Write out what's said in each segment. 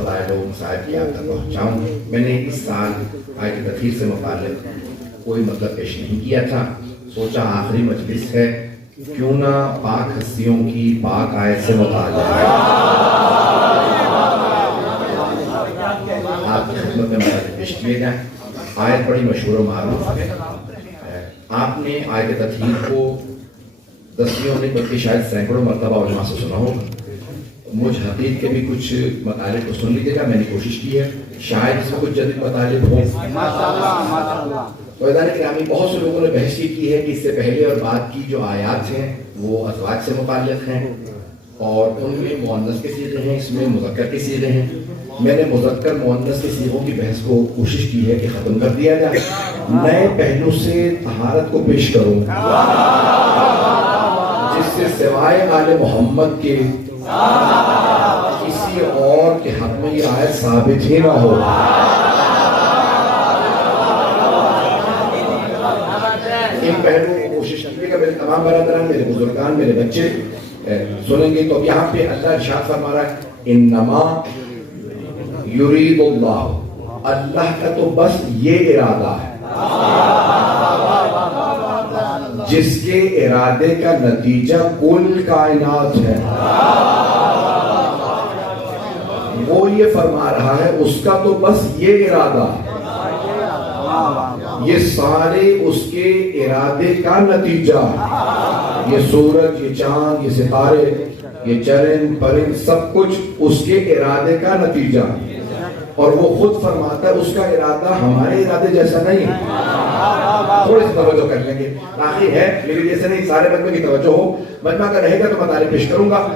فضائل و مصائب کی آپ تک پہنچاؤں. میں نے اس سال آیت تطہیر سے متعلق کوئی مطلب پیش نہیں کیا تھا. سوچا آخری مجلس ہے، کیوں نہ پاک ہستیوں کی پاک آیت سے متعلق آپ کی خدمت میں مطلب پیش کیے جائیں. آیت بڑی مشہور و معروف ہے. آپ نے آیت تطہیر کو دسویں نے بلکہ شاید سینکڑوں مرتبہ علماء سے سنا ہوگا. مجھ حقیق کے بھی کچھ مطالب کو سن لیجیے گا. میں نے کوشش کی ہے شاید اس میں کچھ جدید مطالب ہوں. گرامی بہت سے لوگوں نے بحث کی ہے کہ اس سے پہلے اور بعد کی جو آیات ہیں وہ ازواج سے متعلق ہیں اور ان میں مؤنث کے صیغے ہیں، اس میں مذکر کے صیغے ہیں. میں نے مذکر مؤنث کے صیغوں کی بحث کو کوشش کی ہے کہ ختم کر دیا جائے. نئے پہلو سے طہارت کو پیش کروں جس سے سوائے آل محمد کے کسی اور کے حق میں یہ آیت ثابت ہی نہ ہو. ان پہلوؤں کو کوشش کیجیے گا. میرے تمام برادران، میرے بزرگان، میرے بچے سنیں گے. تو یہاں پہ اللہ ارشاد فرما رہا ہے انما یرید اللہ، اللہ کا تو بس یہ ارادہ ہے جس کے ارادے کا نتیجہ کل کائنات ہے. وہ یہ فرما رہا ہے اس کا تو بس یہ ارادہ ہے، یہ سارے اس کے ارادے کا نتیجہ ہے. یہ سورج، یہ چاند، یہ ستارے، یہ چرند پرند سب کچھ اس کے ارادے کا نتیجہ ہے. اور وہ خود فرماتا ہے اس کا ارادہ ہمارے ارادے جیسا نہیں ہے. تھوڑی سی توجہ کر لیں گے، آخری ہے لیکن جیسے نہیں سارے مجمع کی توجہ ہو. مجمع کا رہے گا تو مطالب پیش کروں گا.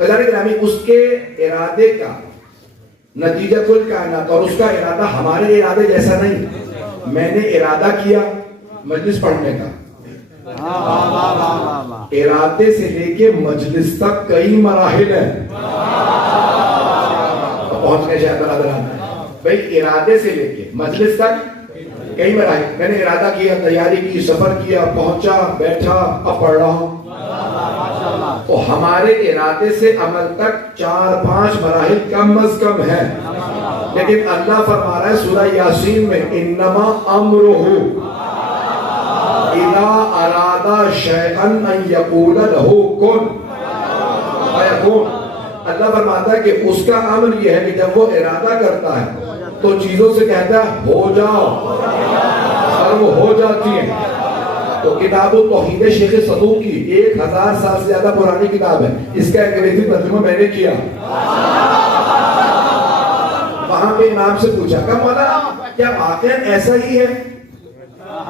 گرامی اس کے ارادے کا نتیجہ کل کائنات اور اس کا ارادہ ہمارے ارادے جیسا نہیں. میں نے ارادہ کیا مجلس پڑھنے کا، ارادے سے لے کے مجلس تک کئی مراحل ہیں. پہنچ گئے شاید برادران بھائی. ارادے سے لے کے مجلس تک کئی مراحل. میں نے ارادہ کیا، تیاری کی، سفر کیا، پہنچا، بیٹھا، اب پڑھ رہا ہوں. تو ہمارے ارادے سے عمل تک 4-5 مراحل کم از کم ہیں. لیکن اللہ فرما رہا ہے سورہ یاسین میں انما امرہ اذا اراد شیئا ان یقول لہ کن فیکون. اللہ فرماتا ہے کہ اس کا امر یہ ہے کہ جب وہ ارادہ کرتا ہے تو چیزوں سے کہتا ہے ہو جاؤ اور وہ ہو جاتی ہیں. تو کتاب التوحید شیخ صدوق کی 1000 سال سے زیادہ پرانی کتاب ہے. اس کا انگریزی ترجمہ میں نے کیا. وہاں پہ امام سے پوچھا کہ مولانا کیا واقعا ایسا ہی ہے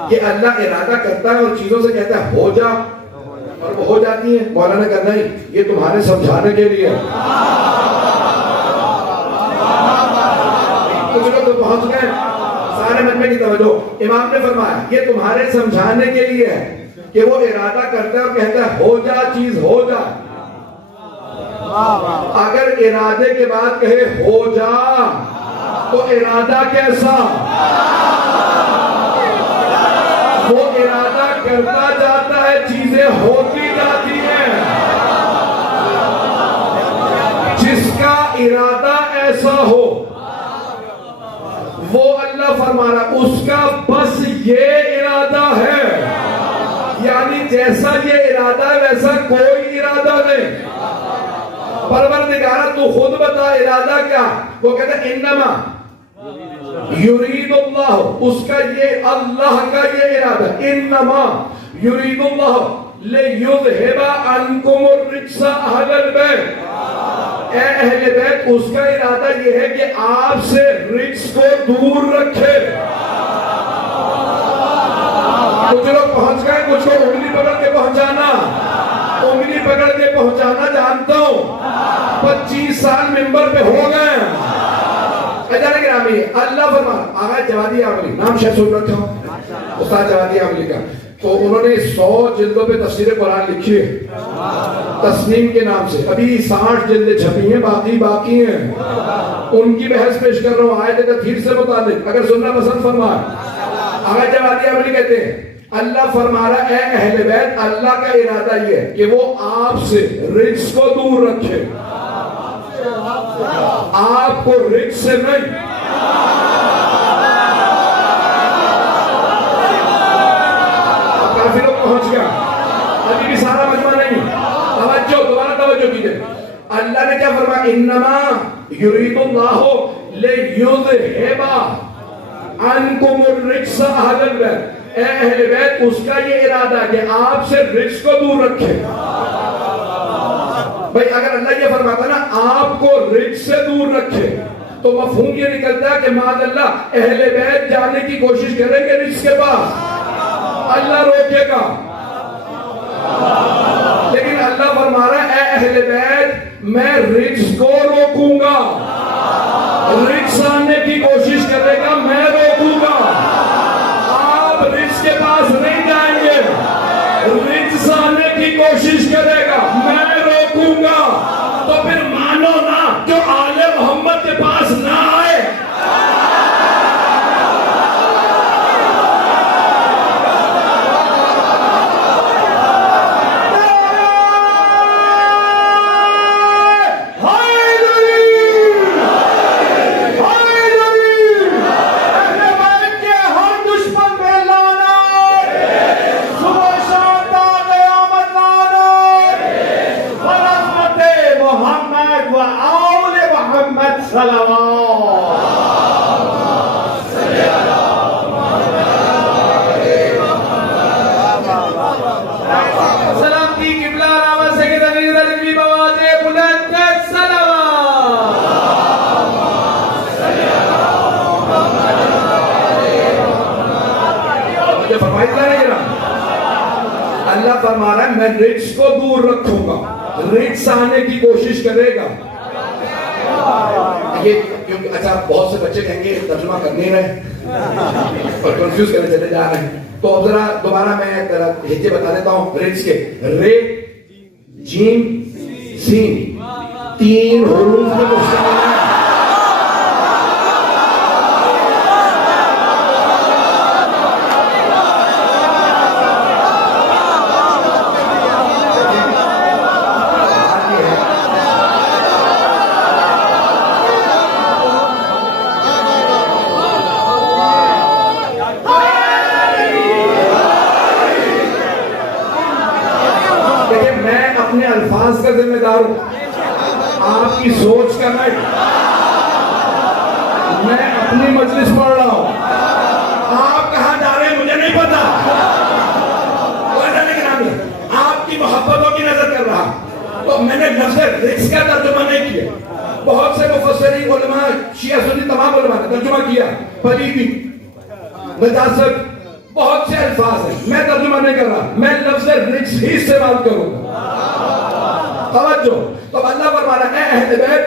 کہ اللہ ارادہ کرتا ہے اور چیزوں سے کہتا ہے ہو جا اور وہ ہو جاتی ہیں؟ مولانا نے کہا نہیں، یہ تمہارے سمجھانے کے لیے. کچھ لوگ تو پہنچ گئے سارے مجمع کی توجہ. امام نے فرمایا یہ تمہارے سمجھانے کے لیے ہے کہ وہ ارادہ کرتا ہے اور کہتا ہے ہو جا، چیز ہو جا. اگر ارادے کے بعد کہے ہو جا تو ارادہ کیسا؟ وہ ارادہ کرتا جاتا ہے، چیزیں ہوتی جاتی ہیں. جس کا ارادہ ایسا ہو وہ اللہ فرما رہا اس کا بس یہ ارادہ ہے. یعنی جیسا یہ ارادہ ہے ویسا کوئی ارادہ نہیں. پروردگارہ تو خود بتا ارادہ کیا؟ وہ کہتا ہے انما یرید اللہ، اس کا یہ اللہ کا یہ ارادہ انما یرید اللہ لیذھب عنکم الرجس اہل البیت. اے اہل بیت اس کا ارادہ یہ ہے کہ آپ سے رجس کو دور رکھے. کچھ لوگ پہنچ گئے، کچھ لوگ انگلی پکڑ کے پہنچانا، انگلی پکڑ کے پہنچانا جانتا ہوں. 25 سال ممبر پہ ہو گئے. اللہ فرما آغا جوادی عاملی، نام شاید سن رکھا ہوں استاد جوادی عاملی کا. تو انہوں نے 100 جلدوں پہ تفسیر قرآن لکھی ہے تسنیم کے نام سے. ابھی 60 جلدیں چھپی ہیں، باقی ہیں. ان کی بحث پیش کر رہا ہوں آیت تطہیر سے متعلق، اگر سننا پسند فرمائے. آغا جوادی عاملی کہتے ہیں اللہ فرما رہا اے اہل بیت اللہ کا ارادہ یہ ہے کہ وہ آپ سے رجس کو دور رکھے. آپ کو رزق سے نہیں، کافی لوگ پہنچ گیا، ابھی بھی سارا مجمع نہیں، توجہ، دوبارہ توجہ کیجئے۔ اللہ نے کیا فرمایا؟ انما یرید اللہ لیذھب عنکم الرجس اہل البیت، اے اہل بیت، اس کا یہ ارادہ ہے کہ آپ سے رجس کو دور رکھے۔ بھئی اگر اللہ یہ فرماتا نا آپ کو رجس سے دور رکھے تو مفہوم یہ نکلتا ہے کہ معاذ اللہ اہل بیت جانے کی کوشش کریں گے رجس کے پاس، اللہ روکے گا۔ لیکن اللہ فرما رہا ہے اے اہل بیت میں رجس کو روکوں گا، رجس آنے کی کوشش کرے گا میں روکوں گا، آپ رجس کے پاس نہیں جائیں گے، رجس آنے کی کوشش کرے گا میں روکوں گا۔ تو پھر مانو نا جو آل محمد کے پاس نہ آئے، اللہ فرما رہا ہے میں رجس کو دور رکھوں گا، رجس آنے کی کوشش کرے گا۔ یہ اچھا بہت سے بچے کہیں گے ترجمہ کر نہیں رہے اور کنفیوز کرنے چلے جا رہے ہیں، تو اب ذرا دوبارہ میں ہجے بتا دیتا ہوں رجس کے۔ رے، جیم، سین، تین حروف میں مشتمل ہے۔ الفاظ کا ذمہ دار ہوں، آپ کی سوچ کا نہیں۔ میں اپنی مجلس پڑھ رہا ہوں، آپ کہاں جا رہے ہیں مجھے نہیں پتا، آپ کی محبتوں کی نظر کر رہا۔ تو میں نے لفظ رجس کا ترجمہ نہیں کیا، بہت سے مفسرین علماء شیعہ سنی تمام علماء نے ترجمہ کیا، پلیدی، نجاست، بہت سے الفاظ ہیں، میں ترجمہ نہیں کر رہا، میں لفظ رجس ہی استعمال کروں گا۔ توجہ، تو اللہ فرما رہا ہے اے اہل بیت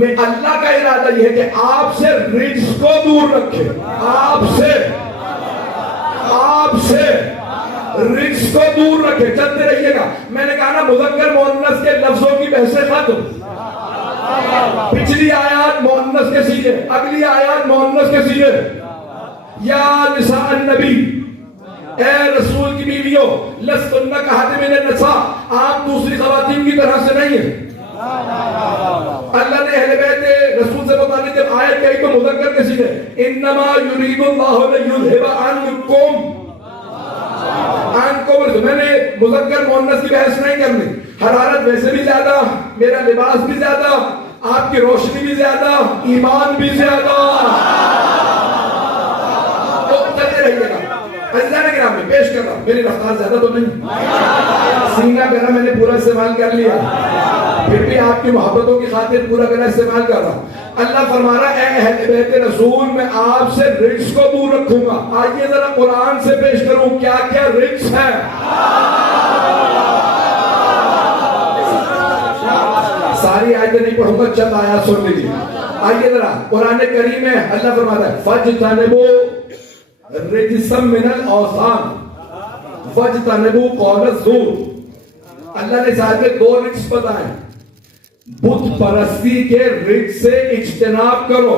میں اللہ کا ارادہ یہ ہے کہ آپ سے رجس کو دور رکھے، آپ سے رجس کو دور رکھے۔ چلتے رہیے گا، میں نے کہا نا مذکر مؤنث کے لفظوں کی بحث ختم، پچھلی آیات مؤنث کے سیغے، اگلی آیات مؤنث کے سیغے۔ یا نساء النبی، اے رسول کی بیویوں، لستن کہاتم من النساء، آپ دوسری خواتین کی طرح سے نہیں ہیں۔ اللہ نے اہل بیت رسول سے متعلق جب آیت کہی تو مذکر کے سیغے، انما یرید اللہ لیذھب عنکم، میں نے مذکر مؤنث کی بحث نہیں کرنی، حرارت ویسے بھی زیادہ، میرا لباس بھی زیادہ، آپ کی روشنی بھی زیادہ، ایمان بھی زیادہ۔ تو چلتے رہیے گا، عزیزان کرام میں پیش کر رہا ہوں، میری رفتار زیادہ تو نہیں، سینہ گرا میں نے پورا استعمال کر لیا، پھر بھی آپ کی محبتوں کی خاطر پورا گرا استعمال کر رہا ہوں۔ اللہ فرما رہا ہے اے اہل بیت رسول میں آپ سے رجس کو دور رکھوں گا۔ آئیے ذرا قرآن سے پیش کروں کیا کیا رجس ہے۔ ساری آیتیں نہیں پڑھوں گا، چند آیات سن لیجیے۔ آئیے ذرا قرآن کریم میں اللہ فرماتا ہے فَاجْتَنِبُوا رِجْسًا مِنَ الْأَوْثَانِ وَاجْتَنِبُوا قَوْلَ الزُّورِ۔ اللہ نے صاحب کے دو رجس بتائیں، بت پرستی کے رجس سے اجتناب کرو،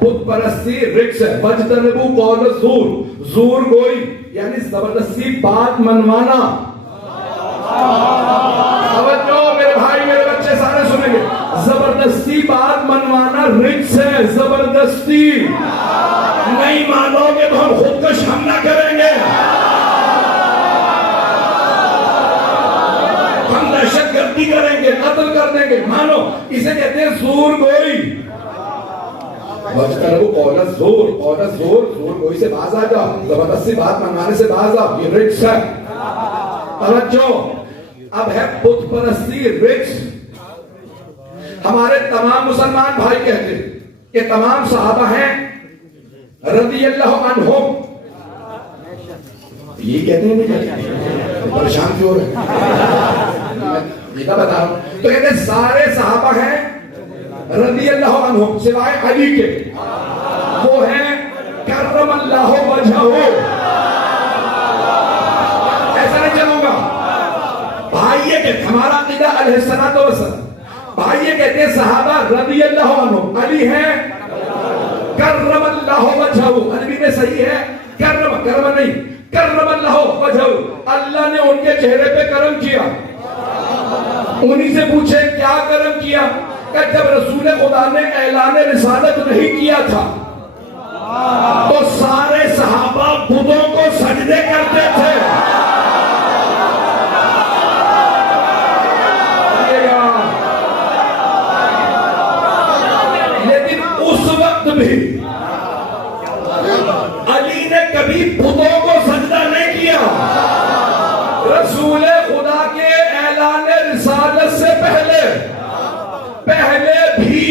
بت پرستی رجس ہے، وَاجْتَنِبُوا قَوْلَ الزُّورِ، زور گوئی یعنی زبردستی بات منوانا۔ توجہ میرے بھائی میرے بچے سارے سنیں گے, زبردستی بات منوانا رجس ہے, زبردستی نہیں مانو گے تو ہم خودکش حملہ کریں گے, ہم دہشت گردی کریں گے, قتل کر دیں گے. مانو اسے کہتے ہیں زور گوئی. عورت زور, عورت زور, زور گوئی سے باز آ جاؤ, زبردستی بات منوانے سے باز آؤ, یہ رجس ہے. توجہ, اب ہے بت پرستی رجس. ہمارے تمام مسلمان بھائی کہتے ہیں کہ تمام صحابہ ہیں رضی اللہ عنہم. یہ کہتے ہیں نہیں, پریشان کیوں ہو رہے, یہ بتا رہا ہوں. تو کہتے ہیں سارے صحابہ ہیں رضی اللہ عنہم سوائے علی کے, وہ ہیں کرم اللہ وجہہ. ایسا نہیں چلوں گا بھائی, یہ کہتے ہمارا عقیدہ علیہ الصلوۃ والسلام, بھائی یہ کہتے ہیں صحابہ رضی اللہ عنہم, علی ہیں کرم اللہ وجہہ. عربی میں صحیح ہے کرم, کرم نہیں, کرم اللہ وجہہ, اللہ نے ان کے چہرے پہ کرم کیا. انہی سے پوچھے کیا کرم کیا, کہ جب رسول خدا نے اعلان رسالت نہیں کیا تھا تو سارے صحابہ بتوں کو سجدے کرتے تھے. لیکن اس وقت بھی علی نے کبھی بتوں کو سجدہ نہیں کیا. رسول خدا کے اعلان رسالت سے پہلے بھی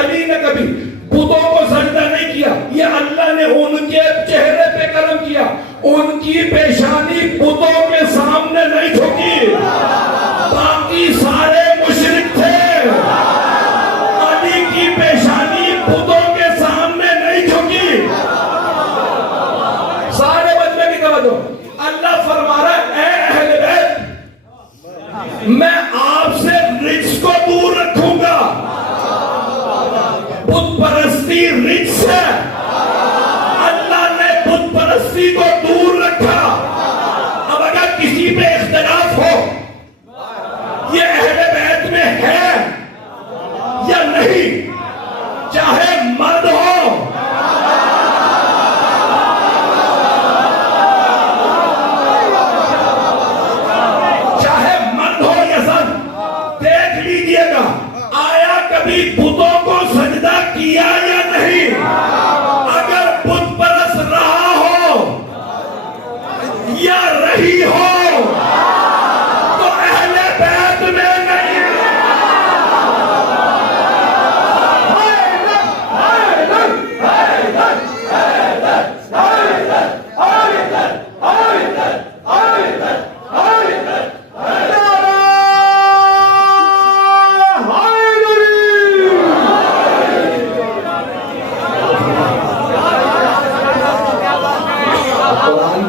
علی نے کبھی بتوں کو سجدہ نہیں کیا. یہ اللہ نے ان کے چہرے پہ کرم کیا, ان کی پیشانی بتوں کے سامنے نہیں جھکی. باقی سارے مشرک تھے, علی کی پیشانی بتوں کے سامنے نہیں جھکی. سارے بچے کی توجہ, اللہ فرما رہا ہے اے اہل بیت میں آپ سے رجس کو دور رکھوں گا. بت پرستی رجس ہے, اللہ نے بت پرستی کو دور رکھا. اب اگر کسی پہ اختلاف ہو یہ اہل بیت میں ہے یا نہیں, چاہے مرد ہو کبھی بتوں کو سجدہ کیا یا نہیں. اگر بت پرست رہا ہو یا رہی ہو تو اہل بیت میں نہیں.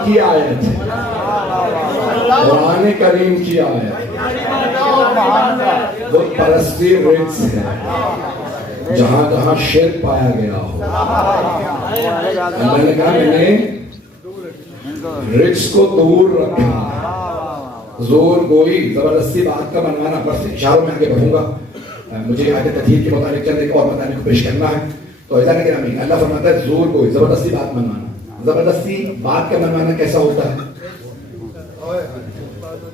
کی آیت ہے, قرآن کریم کی آیت. بت پرستی رجس ہے, جہاں جہاں شرک پایا گیا ہو. میں نے کہا میں نے رجس کو دور رکھا. زور گوئی, زبردستی بات کا منوانا, بس اشاروں میں آگے بڑھوں گا, مجھے آگے تدھیر کے متعلق چند ایک اور بتانے کو پیش کرنا ہے. تو ایسا نہیں کہ اللہ فرماتا ہے زور گوئی, زبردستی بات منوانا. زبردستی بات کا منوانا کیسا ہوتا ہے,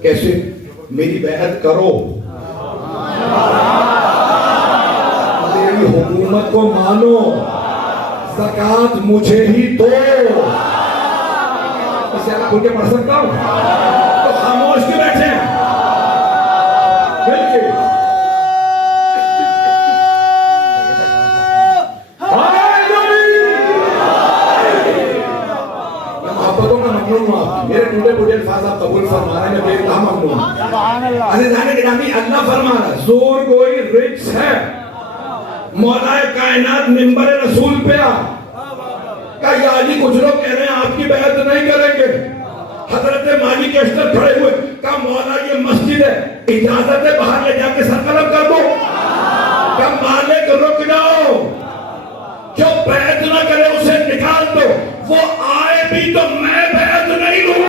کیسے, میری بیعت کرو, میری حکومت کو مانو, زکات مجھے ہی دو. اسے اللہ کھل کے پڑھ سکتا ہوں تو خاموش کیوں بیٹھے ہیں, مل کے میرے ٹوٹے پوٹے الفاظ آپ قبول فرمانے میں بے انتہا ممنون. عزیزان گرامی, اللہ فرما رہا ہے زور گوئی رجس ہے. مولا کائنات منبر رسول پہ آ کہا یا علی کچھ لوگ کہہ رہے ہیں آپ کی بیعت نہیں کریں گے. حضرت مالک اشتر کھڑے ہوئے, کہا مولا یہ مسجد ہے, اجازت ہے باہر لے جا کے سر قلم کر دو. کہا مالک رک جاؤ, جو بیعت نہ کرے اسے نکال دو, وہ آئے بھی تو میں